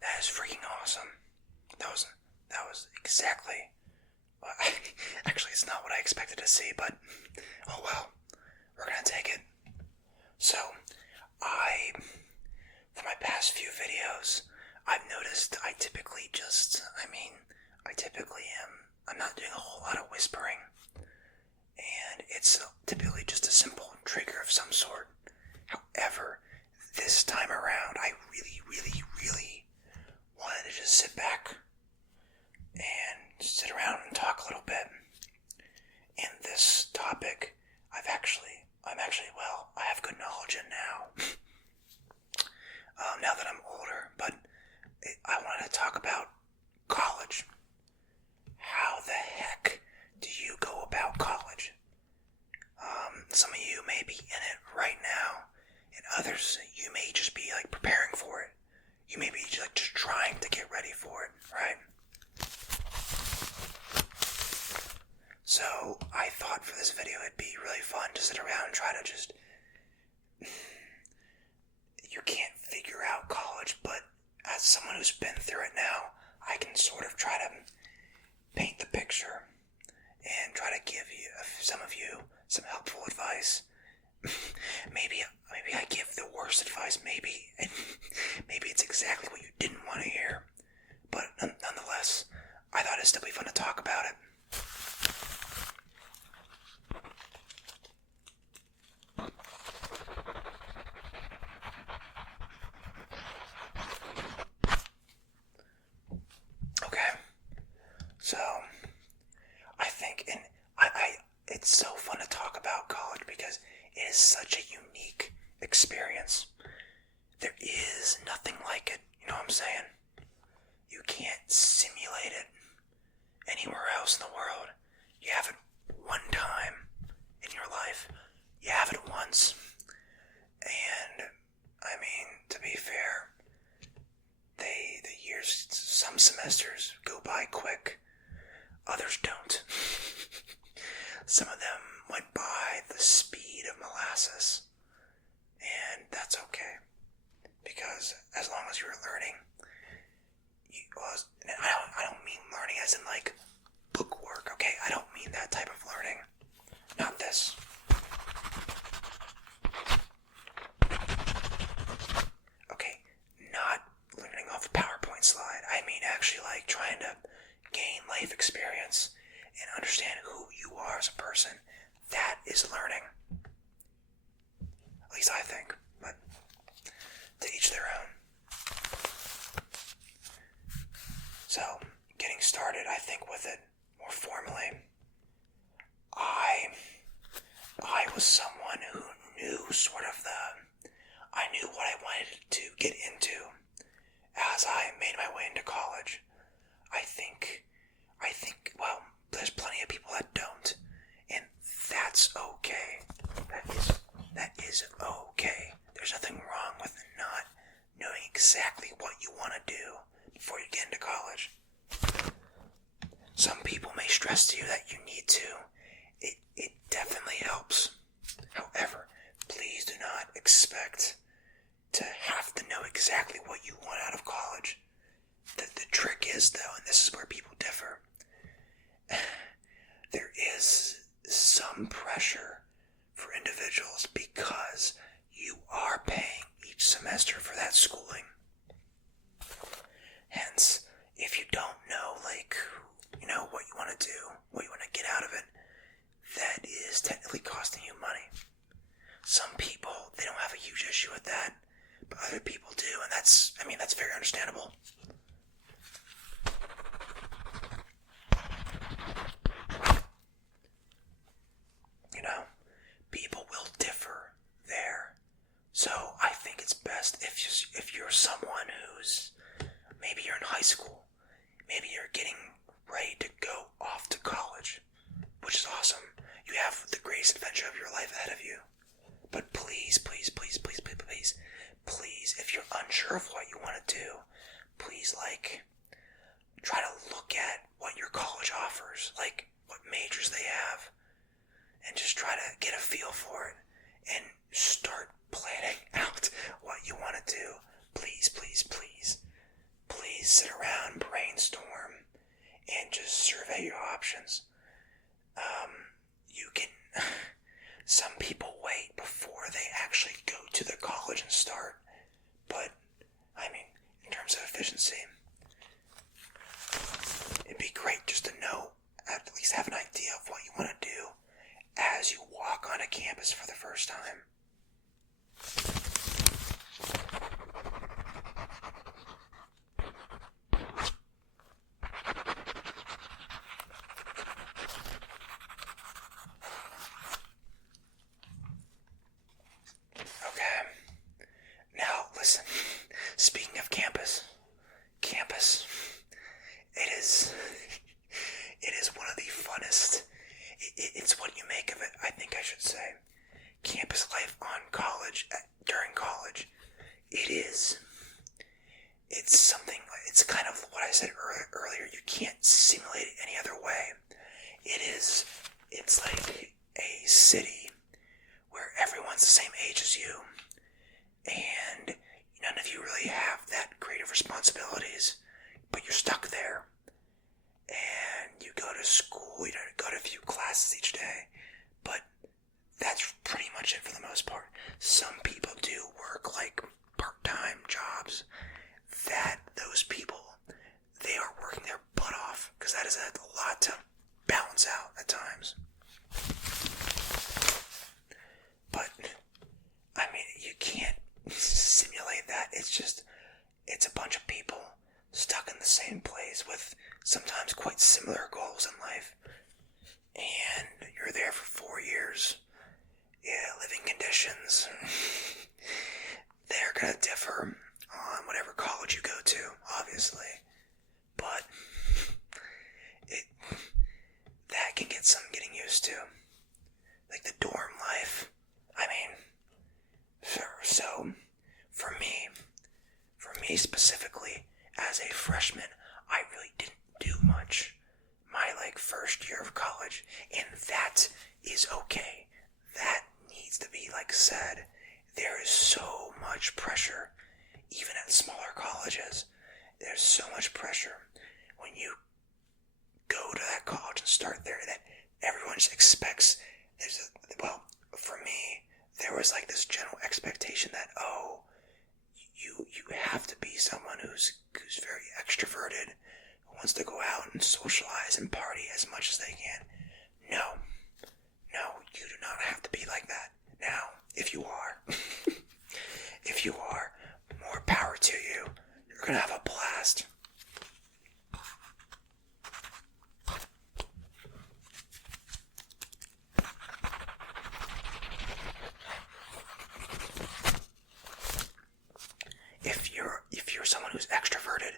That is freaking awesome. That was exactly. Actually, it's not what I expected to see, but oh well, we're gonna take it. So, I, for my past few videos, I've noticed I typically I'm not doing a whole lot of whispering, and it's typically just a simple trigger of some sort. However, this time around, I really, really, really wanted to just sit back and sit around and talk a little bit. And this topic, I have good knowledge in now. Now that I'm older, but I wanted to talk about college. How the heck do you go about college? Some of you may be in it right now, and others, you may just be like preparing for it. You may be like just trying to get ready for it, right? So I thought for this video it'd be really fun to sit around and try to just... You can't figure out college, but as someone who's been through it now, I can sort of try to paint the picture and try to give you, some of you, some helpful advice. maybe I give the worst advice, maybe it's exactly what you didn't want to hear. But nonetheless, I thought it'd still be fun to talk about it. Okay, so I think, and it's so fun to talk about college because it is such a unique experience. There is nothing like it, you know what I'm saying? You can't simulate it anywhere else in the world. You have it one time in your life. You have it once. And, I mean, to be fair, the years, some semesters go by quick. Others don't. Some of them went by the speed of molasses. And that's okay. Because as long as you're learning, I don't mean learning as in like book work, okay? I don't mean that type of learning. Not this. Okay, not learning off a PowerPoint slide. I mean actually like trying to gain life experience and understand who you are as a person. That is learning. At least I think, but to each their own. So, getting started, I think, with it more formally, I was someone who knew I knew what I wanted to get into as I made my way into college. I think, well, there's plenty of people that don't, and that's okay. That is okay. There's nothing wrong with not knowing exactly what you want to do before you get into college. Some people may stress to you that you need to. It definitely helps. However, please do not expect to have to know exactly what you want out of college. The trick is, though, and this is where people differ, there is some pressure for individuals because you are paying each semester for that schooling. Hence, if you don't know, what you want to do, what you want to get out of it, that is technically costing you money. Some people, they don't have a huge issue with that, but other people do, and that's very understandable. People will differ there. So I think it's best if you're someone who's, maybe you're in high school, maybe you're getting ready to go off to college, which is awesome. You have the greatest adventure of your life ahead of you. But please, if you're unsure of what you want to do, please, try to look at what your college offers, what majors they have, and just try to get a feel for it, and start planning out what you want to do. Please, sit around, brainstorm, and just survey your options. You can. Some people wait before they actually go to the college and start, but in terms of efficiency, it'd be great just to know, at least have an idea of what you want to do as you walk onto campus for the first time. Listen, speaking of campus, it is one of the funnest, it's what you make of it, I think I should say. Campus life during college, it's something, it's kind of what I said earlier, you can't simulate it any other way. It's like a city where everyone's the same age as you, and none of you really have that creative responsibilities, but you're stuck there. And you go to school, you go to a few classes each day, but that's pretty much it for the most part. Some people do work like part-time jobs. Those people, they are working their butt off, because that is a lot to balance out at times. But, you can't simulate that. It's a bunch of people stuck in the same place with sometimes quite similar goals in life. And you're there for 4 years. Yeah, living conditions, they're gonna differ on whatever college you go to, obviously. But that can get some getting used to. Like the dorm life. So, for me specifically, as a freshman, I really didn't do much my first year of college, and that is okay. That needs to be said. There is so much pressure, even at smaller colleges. There's so much pressure when you go to that college and start there that everyone just expects. For me, there was this general expectation that, you have to be someone who's very extroverted, who wants to go out and socialize and party as much as they can. No, you do not have to be like that. Now, if you are, more power to you. You're gonna have a blast. If you're someone who's extroverted,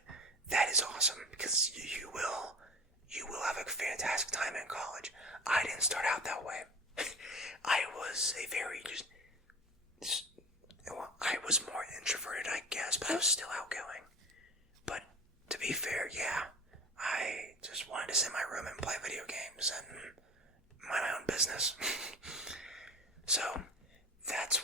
that is awesome, because you will have a fantastic time in college. I didn't start out that way. I was I was more introverted, I guess, but I was still outgoing. But to be fair, yeah, I just wanted to sit in my room and play video games and mind my own business. So that's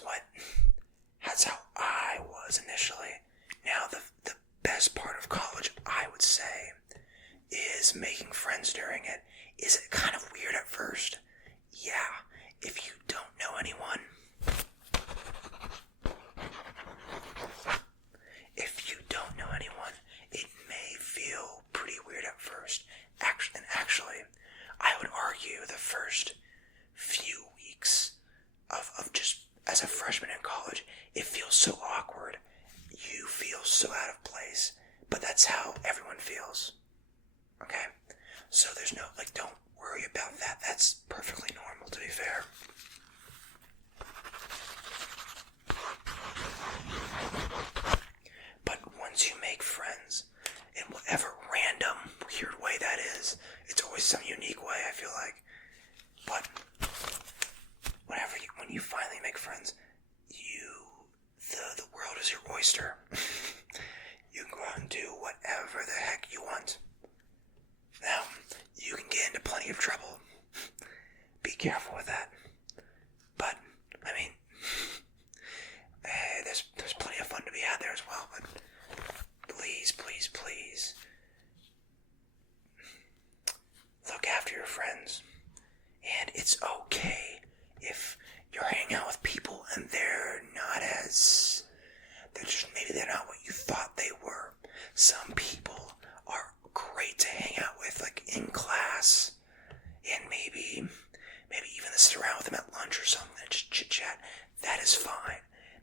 how I was initially. Now the best part of college, I would say, is making friends during it. Is it kind of weird at first? Yeah, if you don't know anyone. It may feel pretty weird at first. Actually, I would argue the first few weeks of just as a freshman in college, it feels so awkward. You feel so out of place, but that's how everyone feels. Okay? So there's no, don't worry about that. That's perfectly normal, to be fair. But once you make friends, in whatever random, weird way that is, it's always some unique way, I feel like. But when you finally make friends, the world is your oyster. You can go out and do whatever the heck you want. Now, you can get into plenty of trouble. Be careful with that. But, there's plenty of fun to be had there as well. But please, please, please, it's okay if you're hanging out with people and they're not as, maybe they're not what you thought they were. Some people are great to hang out with, like in class, and maybe even to sit around with them at lunch or something and just chit chat. That is fine.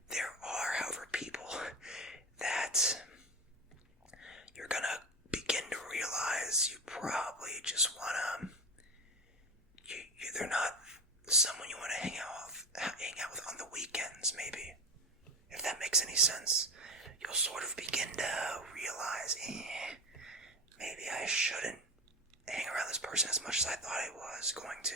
There are, however, people that you're gonna begin to realize you probably just wanna, they're not someone you want to hang out with on the weekends, maybe. If that makes any sense. You'll sort of begin to realize, maybe I shouldn't hang around this person as much as I thought I was going to.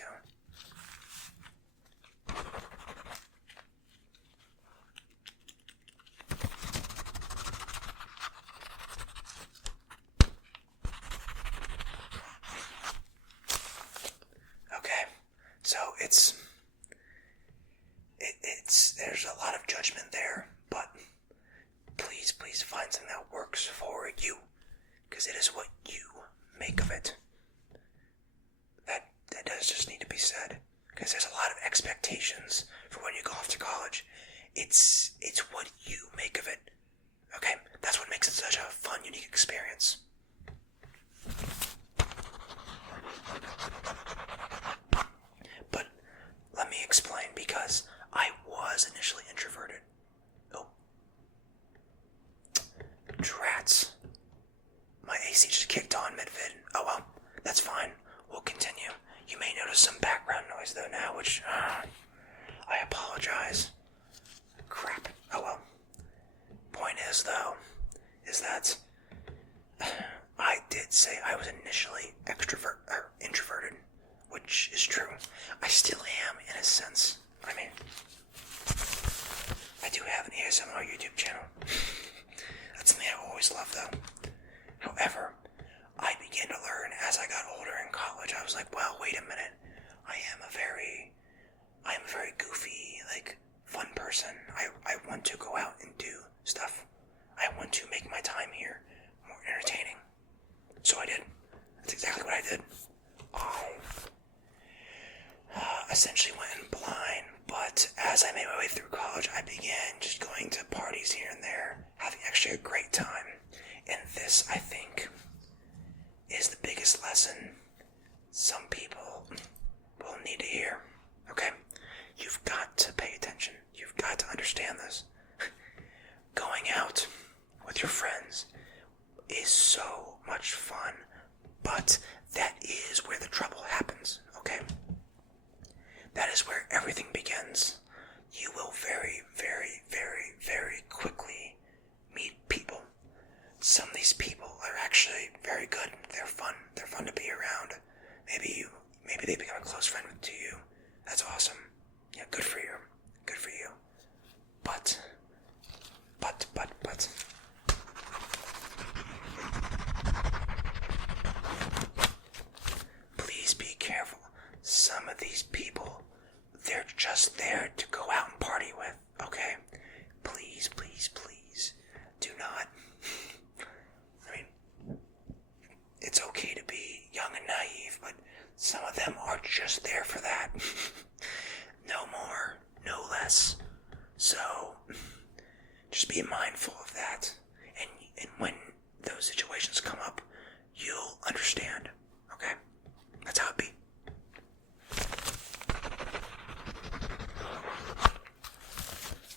Okay, so it's there's a lot of judgment there, but please find something that works for you, because it is what you make of it. That does just need to be said, because there's a lot of expectations for when you go off to college. It's what you make of it. Okay, that's what makes it such a fun, unique experience. But let me explain, because I was initially introverted. Oh. Drats. My AC just kicked on mid-vid. Oh well, that's fine. We'll continue. You may notice some background noise though now, which, I apologize. Crap. Oh well. Point is though, is that I did say I was initially introverted, which is true. I still am, in a sense. I mean, I do have an ASMR YouTube channel. That's something I always loved, though. However, I began to learn as I got older in college. I was like, well, wait a minute. I am a very goofy, like, fun person. I want to go out and do stuff. I want to make my time here more entertaining. So I did. That's exactly what I did. I essentially went in blind, but as I made my way through college, I began just going to parties here and there, having actually a great time. And this, I think, is the biggest lesson some people will need to hear. Okay? You've got to pay attention. You've got to understand this. Going out with your friends is so much fun, but that is where the trouble happens, okay? That is where everything begins. You will very, very, very, very quickly meet people. Some of these people are actually very good. They're fun. They're fun to be around. Maybe they become a close friend to you. That's awesome. Yeah, good for you. Good for you. But. Please be careful. Some of these people, they're just there to go out and party with, okay? Please, do not. I mean, it's okay to be young and naive, but some of them are just there for that. No more, no less. So, just be mindful of that. And when those situations come up, you'll understand, okay? That's how it be.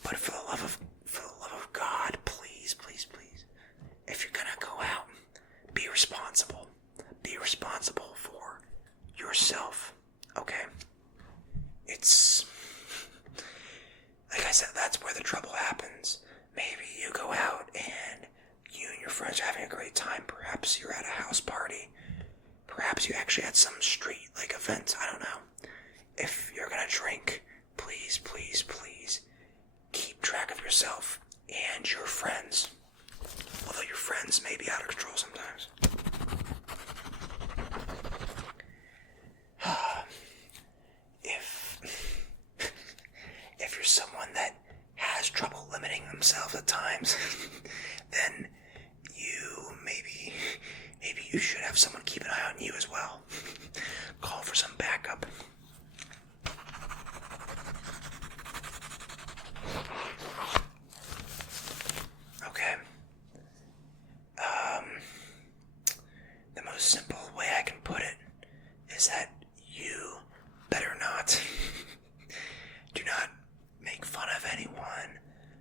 But for the love of God, please, if you're gonna go out, be responsible. Be responsible for yourself, okay? It's, like I said, that's where the trouble happens. Maybe you go out and you and your friends are having a great time. Perhaps you're at a house party. Perhaps you actually had some street, like, event. I don't know. If you're gonna drink, please keep track of yourself and your friends. Although your friends may be out of control sometimes. If you're someone that has trouble limiting themselves at times, then maybe you should have someone keep an eye on you as well. Call for some backup. most simple way I can put it is that you better not. Do not make fun of anyone.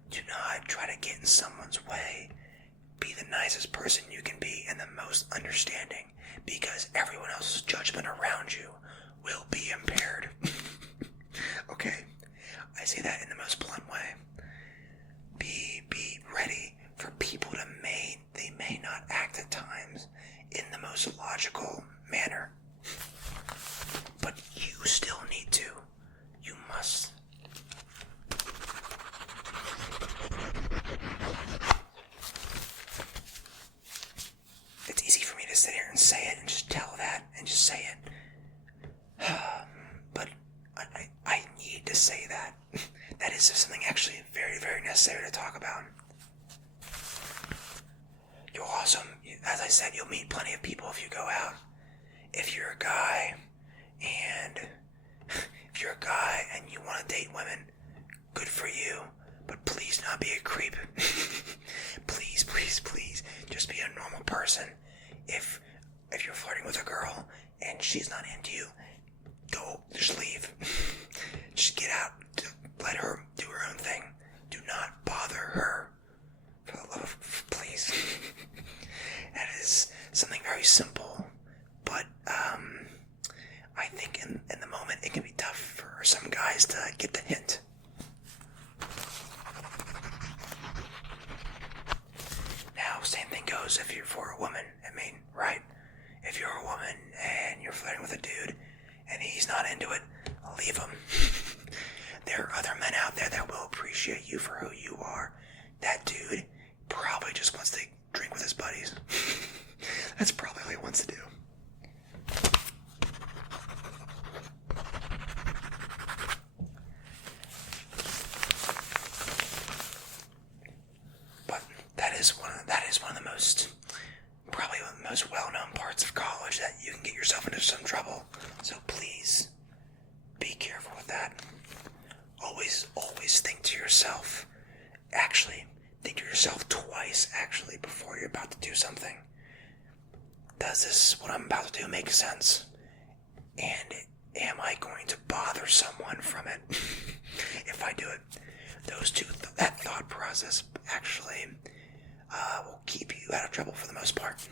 Do not try to get in someone's way. Be the nicest person you can be and the most understanding, because everyone else's judgment around you will be impaired. Okay? I say that in the most blunt way. Be ready for people they may not act at times in the most logical manner. But you still need to. You must. It's easy for me to sit here and say it and just tell that and just say it. But I need to say that. That is something actually very, very necessary to talk about. You'll also, as I said, you'll meet plenty of people if you go out. If you're a guy and you want to date women, good for you. But please not be a creep. Please, please, please, just be a normal person. If you're flirting with a girl and she's not into you, just leave. Just get out. Let her do her own thing. Do not bother her. For the love of, please. That is something very simple, but I think in the moment it can be tough for some guys to get the hint. Now, same thing goes if you're for a woman. I mean, right? If you're a woman and you're flirting with a dude and he's not into it, leave him. There are other men out there that will appreciate you for who you are. That dude probably just wants to drink with his buddies. That's probably what he wants to do. But that is one of the most, probably one of the most well-known parts of college, that you can get yourself into some trouble. So please, be careful with that. Always think to yourself, think to yourself twice, before you're about to do something. Does what I'm about to do make sense? And am I going to bother someone from it? If I do it, that thought process actually will keep you out of trouble for the most part.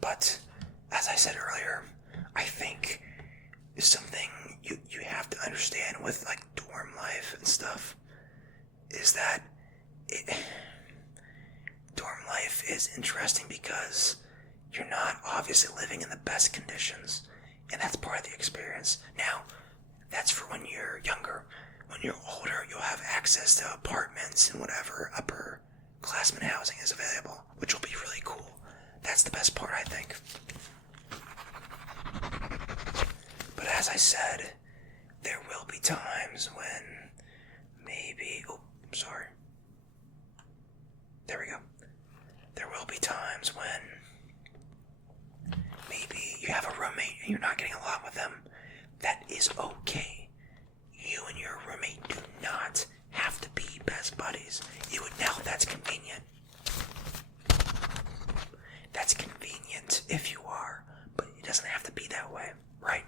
But, as I said earlier, I think something you have to understand with like dorm life and stuff is that dorm life is interesting because you're not obviously living in the best conditions, and that's part of the experience. Now, that's for when you're younger. When you're older, you'll have access to apartments and whatever upperclassmen housing is available, which will be really cool. That's the best part, I think. But as I said, there will be times when there we go. There will be times when maybe you have a roommate and you're not getting along with them. That is okay. You and your roommate do not have to be best buddies. That's convenient. That's convenient if you are, but it doesn't have to be that way, right?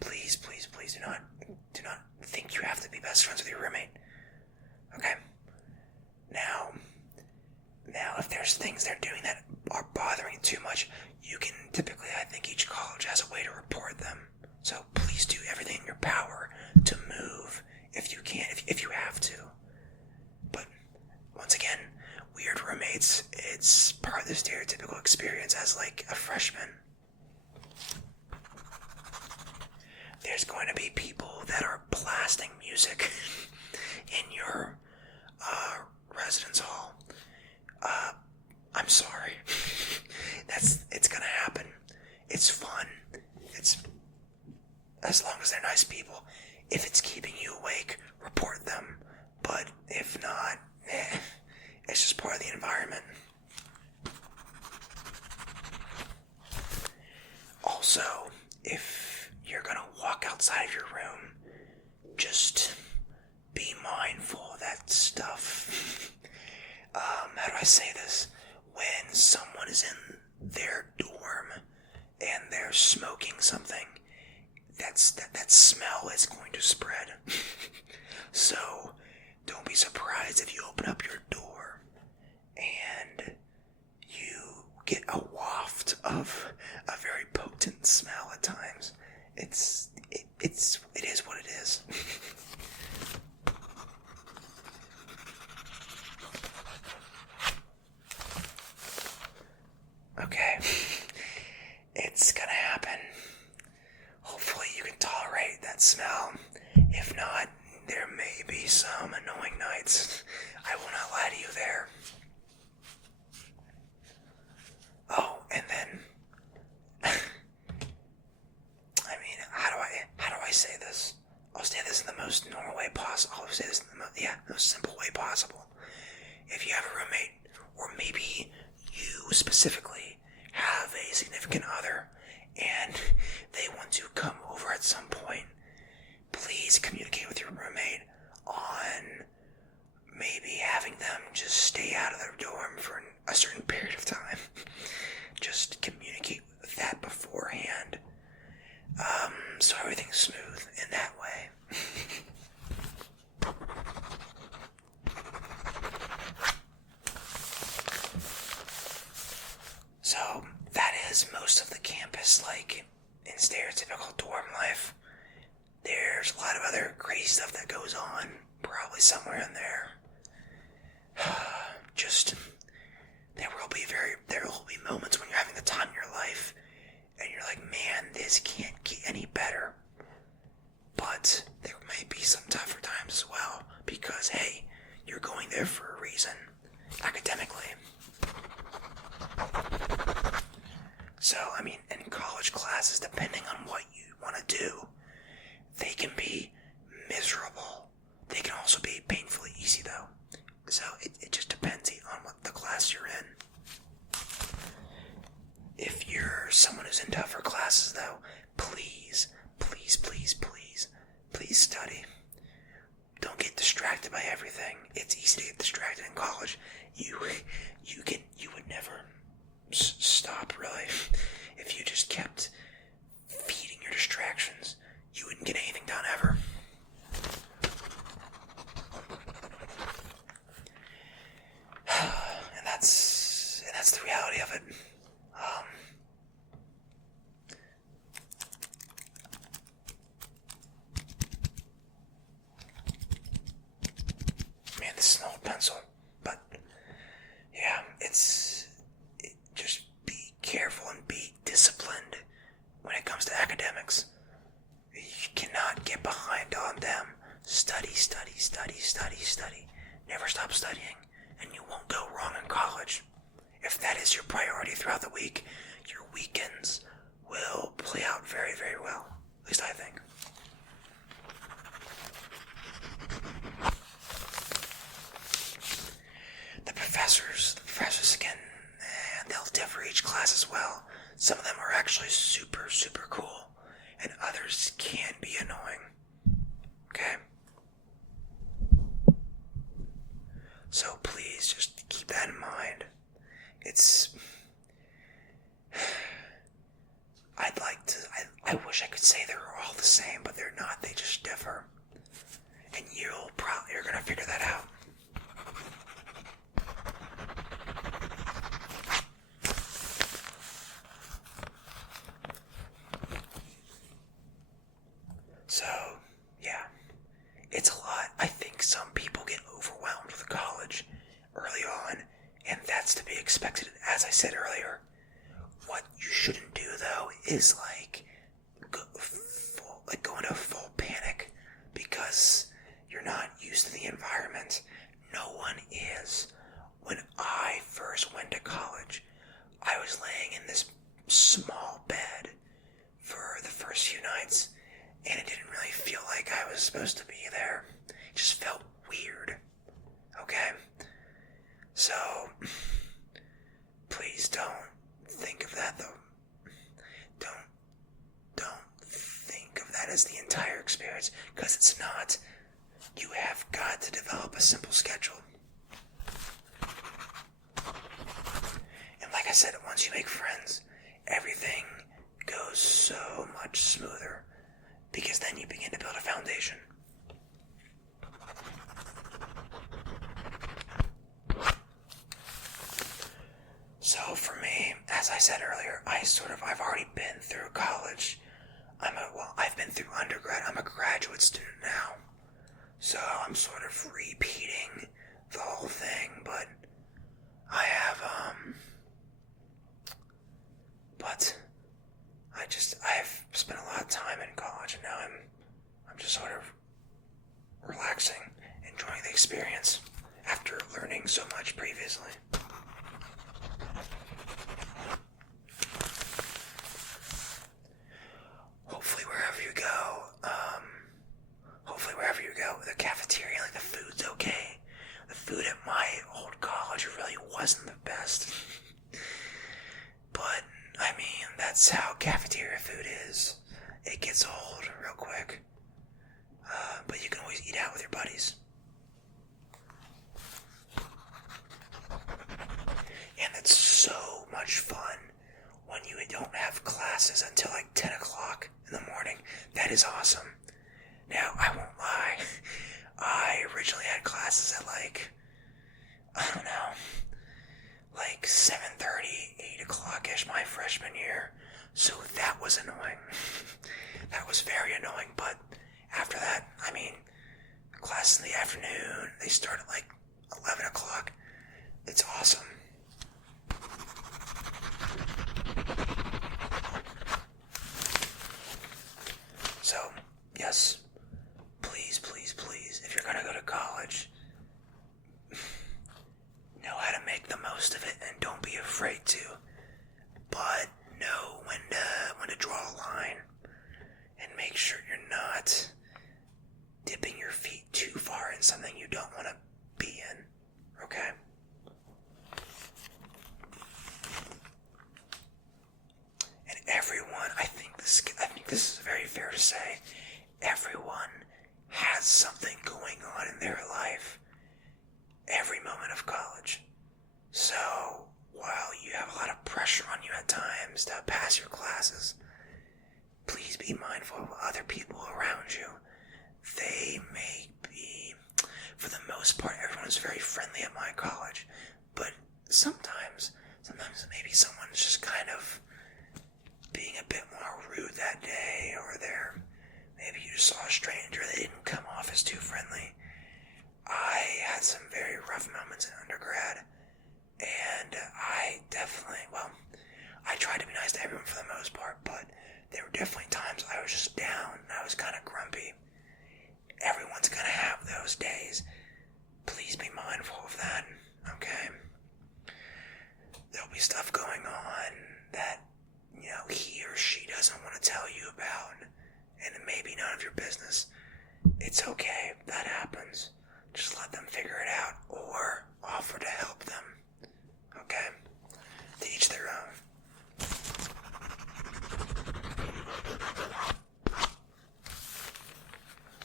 Please, please, please do not think you have to be best friends with your roommate. Okay? Now, if there's things they're doing that are bothering you too much, you can typically, I think each college has a way to report them. So please do everything in your power to move if you can, if you have to. But once again, weird roommates, it's part of the stereotypical experience as like a freshman. There's going to be people that are blasting music in your residence hall. I'm sorry. It's gonna happen. It's fun. It's as long as they're nice people. If it's keeping you awake, report them. But if not, it's just part of the environment. Also, if you're gonna walk outside of your room, just be mindful that stuff I say this? When someone is in their dorm and they're smoking something, that smell is going to spread. So don't be surprised if you open up your door and you get a waft of a very potent smell at times. It is what it is. Okay, it's gonna happen. Hopefully you can tolerate that smell. If not, there may be some annoying nights. I will not lie to you there. Oh, and then I mean, how do I say this? I'll say this in the most normal way possible. I'll say this in the most simple way possible. If you have a roommate, or maybe you specifically have a significant other, and they want to come over at some point, please communicate with your roommate on maybe having them just stay out of their dorm for a certain period of time. Just communicate with that beforehand. So everything's smooth in that way. So that is most of the campus, like, in stereotypical dorm life. There's a lot of other crazy stuff that goes on, probably somewhere in there. Just, there will be moments when you're having the time of your life, and you're like, man, this can't get any better. But there may be some tougher times as well, because, hey, you're going there for a reason, academically. So, I mean, in college classes, depending on what you want to do, they can be miserable. They can also be painfully easy, though. So, it just depends on what the class you're in. If you're someone who's in tougher classes, though, please study. Don't get distracted by everything. It's easy to get distracted in college. You would never stop, really. If you just kept feeding your distractions, you wouldn't get anything done ever. And that's the reality of it. Man, this is an old pencil, but yeah, just be careful and be disciplined when it comes to academics. You cannot get behind on them. Study. Never stop studying, and you won't go wrong in college. If that is your priority throughout the week, your weekends will play out very, very well. At least I think. The professors again, they'll differ each class as well. Some of them are actually super, super cool, and others can be annoying. Okay? So please just keep that in mind. I wish I could say they're all the same, but they're not. They just differ. And you're gonna figure that out. So, yeah, it's a lot. I think some people get overwhelmed with college early on, and that's to be expected. As I said earlier, what you shouldn't do, though, is go into full panic because you're not used to the environment. No one is. When I first went to college, I was laying in this small bed for the first few nights, and it didn't really feel like I was supposed to be there. It just felt weird. Okay? So, please don't think of that, though. Don't think of that as the entire experience, because it's not. You have got to develop a simple schedule. I said, once you make friends, everything goes so much smoother because then you begin to build a foundation. So for me, as I said earlier, I've already been through college. I've been through undergrad. I'm a graduate student now. So I'm sort of repeating the whole thing, but I have, I've spent a lot of time in college, and now I'm just sort of relaxing, enjoying the experience after learning so much previously. Hopefully wherever you go, the cafeteria, like the food's okay. The food at my old college really wasn't the best. But, I mean, that's how cafeteria food is. It gets old real quick. But you can always eat out with your buddies. And it's so much fun when you don't have classes until like 10 o'clock in the morning. That is awesome. Now, I won't lie. I originally had classes at like 7:30, 8 o'clock-ish my freshman year. So that was annoying. That was very annoying. But after that, I mean, classes in the afternoon, they start at like 11 o'clock. It's awesome. So, yes, please, if you're gonna go to college, know how to make the most of it and don't be afraid to. But know when to draw a line and make sure you're not dipping your feet too far in something you don't want to be in. Okay? And everyone, I think this is very fair to say, everyone has something going on in their life every moment of college. So, while you have a lot of pressure on you at times to pass your classes, please be mindful of other people around you. They may be, for the most part, everyone is very friendly at my college, but sometimes maybe someone's just kind of being a bit more rude that day, or maybe you just saw a stranger, they didn't come off as too friendly. I had some very rough moments in undergrad, and I tried to be nice to everyone for the most part, but there were definitely times I was just down, and I was kind of grumpy. Everyone's gonna have those days. Please be mindful of that, okay? There'll be stuff going on that, he or she doesn't want to tell you about, and it may be none of your business. It's okay, that happens. Just let them figure it out, or offer to help them. Okay? To each their own.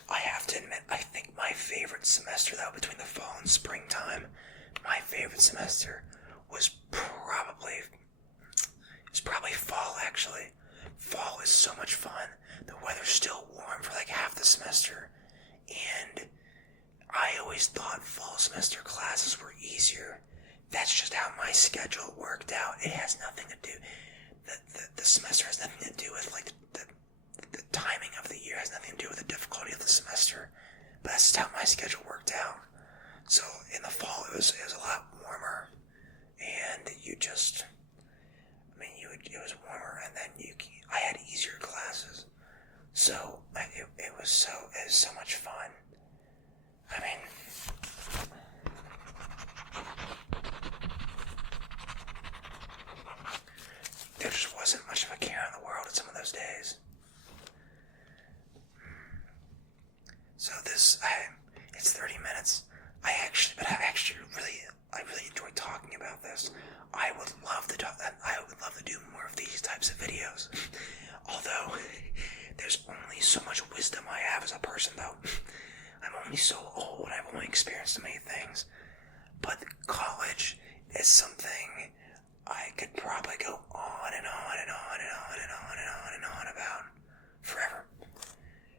I have to admit, I think my favorite semester, though, between the fall and springtime, my favorite semester was probably fall, actually. Fall is so much fun. The weather's still warm for like half the semester, and I always thought fall semester classes were easier. That's just how my schedule worked out. It has nothing to do, the semester has nothing to do with like the timing of the year, has nothing to do with the difficulty of the semester. But that's just how my schedule worked out. So in the fall it was a lot warmer, and it was warmer, and then I had easier classes. So it was so much fun. I mean, there just wasn't much of a care in the world in some of those days. So it's 30 minutes. I really enjoy talking about this. I would love to do more of these types of videos. Although, there's only so much wisdom I have as a person, though. I'm only so old, I've only experienced so many things. But college is something I could probably go on and on and on and on and on and on and on about forever.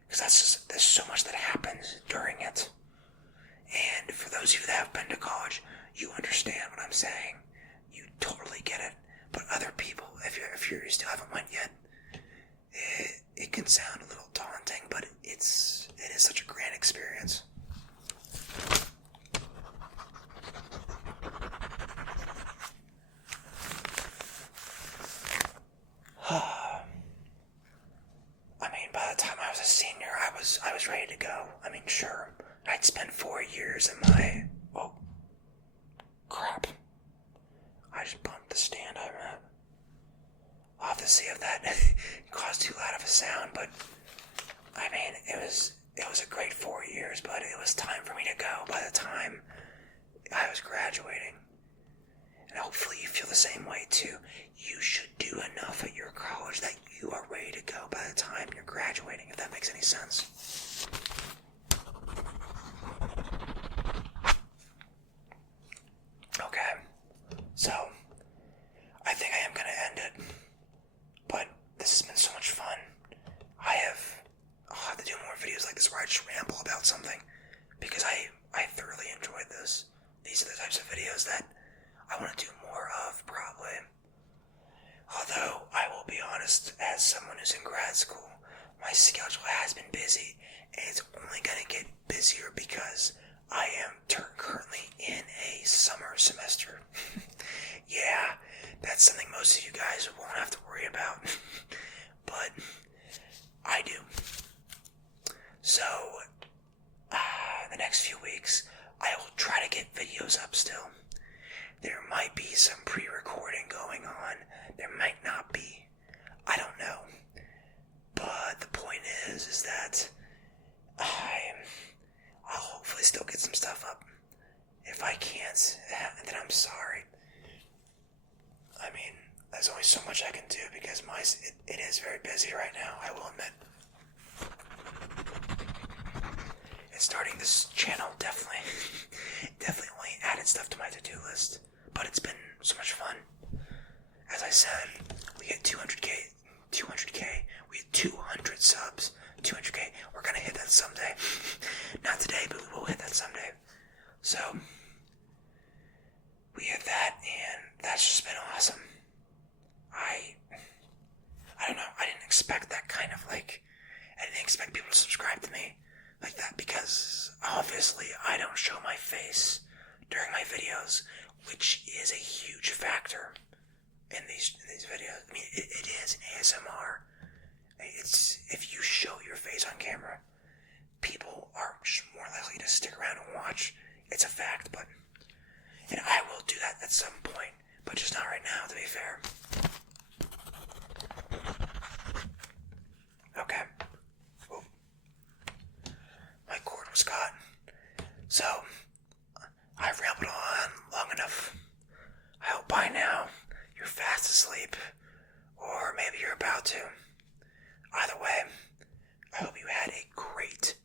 Because there's so much that happens during it. And for those of you that have been to college, you understand what I'm saying. You totally get it. But other people, if you still haven't went yet, it can sound a little daunting, but it is such a grand experience. I mean, by the time I was a senior, I was ready to go. I mean, sure, I'd spent 4 years in my... Oh, crap. I just bumped the stand I'm at. I'll have to see if that caused too loud of a sound, but I mean, it was a great 4 years, but it was time for me to go by the time I was graduating. And hopefully you feel the same way too. You should do enough at your college that you are ready to go by the time you're graduating, if that makes any sense. Okay, so I think I am going to end it, but this has been so much fun. I'll have to do more videos like this where I just ramble about something, because I thoroughly enjoyed this. These are the types of videos that I want to do more of, probably. Although, I will be honest, as someone who's in grad school, my schedule has been busy, and it's only going to get busier because I am currently in a summer semester. Yeah, that's something most of you guys won't have to worry about, but I do. So, the next few weeks, I will try to get videos up still. There might be some pre-recording going on. There might not be. I don't know. But the point is that I'll hopefully still get some stuff up. If I can't, then I'm sorry. I mean, there's only so much I can do because it is very busy right now, I will admit. And starting this channel definitely only added stuff to my to-do list. But it's been so much fun. As I said, we hit 200k, we hit 200 subs, 200k. We're gonna hit that someday. Not today, but we will hit that someday. So, we hit that, and that's just been awesome. I don't know, I didn't expect that kind of I didn't expect people to subscribe to me like that, because obviously I don't show my face during my videos, which is a huge factor in these videos. I mean, it is an ASMR. It's, if you show your face on camera, people are more likely to stick around and watch. It's a fact, and I will do that at some point, but just not right now, to be fair. Okay. Ooh. My cord was caught. So, I've rambled on long enough. I hope by now you're fast asleep, or maybe you're about to. Either way, I hope you had a great